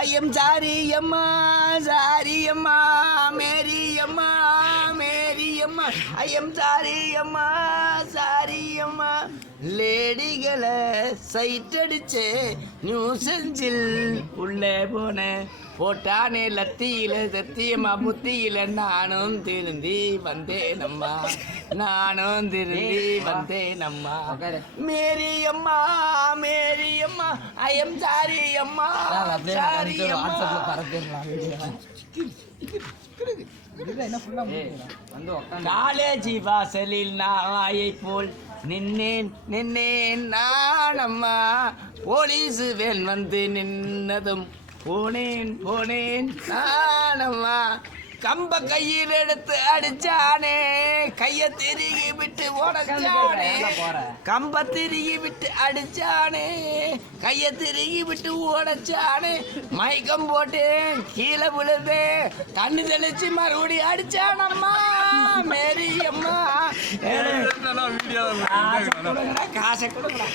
ஐயம் sorry அம்மா sorry அம்மா மேரி அம்மா மேரி அம்மா ஐயம் சாரி அம்மா சாரி அம்மா லேடிகளை சைட்டடிச்சே நியூசன்ஸில் உள்ளே போனேன் போட்டானே லத்தியில சத்தியமா புத்தியில நானும் திருந்தி வந்தேனம்மா நானும் திருந்தி வந்தேனம்மா மேரி அம்மா மேரி அம்மா ஐயம் சாரி அம்மா சாரி காலேஜி வாசலில் நாயை போல் நின்னேன் நானம்மா போலீஸ் வேன் வந்து நின்னதும் போனேன் நானம்மா கம்ப கையில் எடுத்து அடிச்சானே கைய திருகி விட்டு உடச்சானே கம்ப திருகி விட்டு அடிச்சானே கைய திருகி விட்டு உடச்சானே மயக்கம் போட்டேன் கீழே விழுது தண்ணி தெளிச்சு மறுபடியும் அடிச்சானம்மா மேரி அம்மா காசை கொடுங்கடா